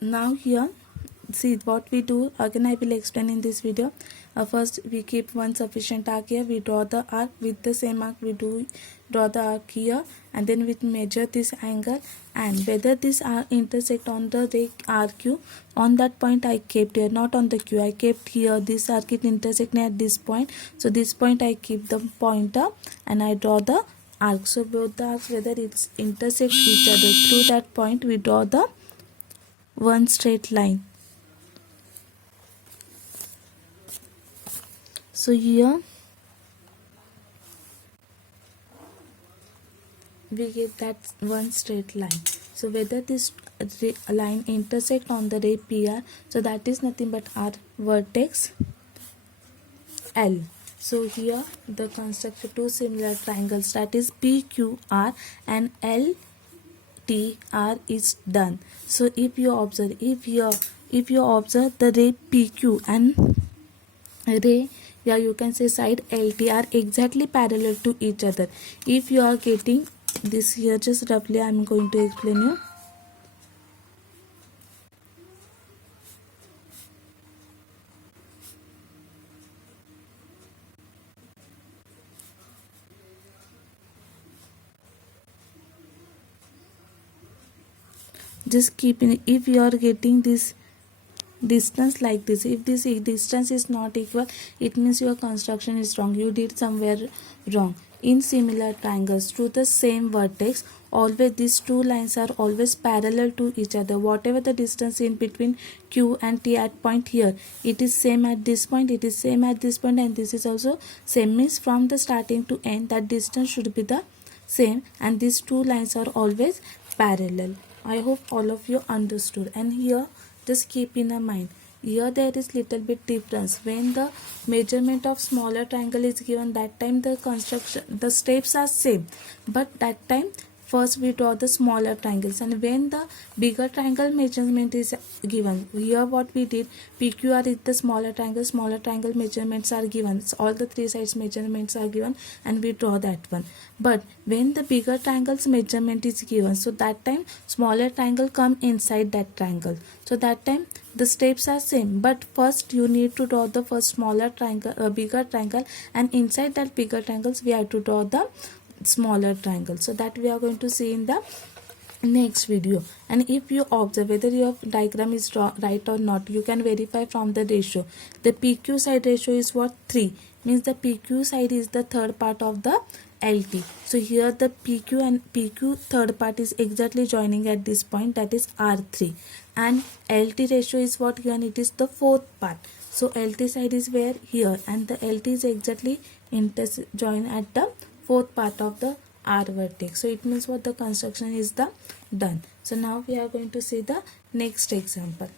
Now here, see what we do. Again I will explain in this video. First we keep one sufficient arc here, we draw the arc. With the same arc we draw the arc here, and then we measure this angle, and whether this arc intersect on the ray RQ, on that point I kept here, not on the Q. I kept here this arc, it intersect at this point, so this point I keep the pointer and I draw the arc. So both the arcs, whether it's intersect each other, through that point we draw the one straight line. So here we get that one straight line. So whether this line intersect on the ray PR, so that is nothing but our vertex L. So here the construct of two similar triangles, that is PQR and LTR is done. So if you observe, if you observe the ray PQ and ray, yeah, you can say side LT are exactly parallel to each other. If you are getting this here, just roughly I am going to explain you. Just keep in, if you are getting this distance like this, if this distance is not equal, it means your construction is wrong, you did somewhere wrong. In similar triangles through the same vertex, always these two lines are always parallel to each other. Whatever the distance in between Q and T at point here, it is same at this point, it is same at this point, and this is also same, means from the starting to end that distance should be the same, and these two lines are always parallel. I hope all of you understood. And here just keep in mind, here there is little bit difference. When the measurement of smaller triangle is given, that time the construction, the steps are same, but that time first we draw the smaller triangles, and when the bigger triangle measurement is given, here what we did, PQR is the smaller triangle measurements are given, so all the three sides measurements are given and we draw that one. But when the bigger triangle's measurement is given, so that time smaller triangle come inside that triangle, so that time the steps are same, but first you need to draw the first smaller triangle, bigger triangle, and inside that bigger triangles we have to draw the smaller triangle. So that we are going to see in the next video. And if you observe whether your diagram is right or not, you can verify from the ratio. The PQ side ratio is what? 3, means the PQ side is the third part of the LT. So here the PQ and PQ third part is exactly joining at this point, that is R3, and LT ratio is what given, it is the fourth part. So LT side is where? Here, and the LT is exactly join at the fourth part of the R vertex. So it means what, the construction is the done. So now we are going to see the next example.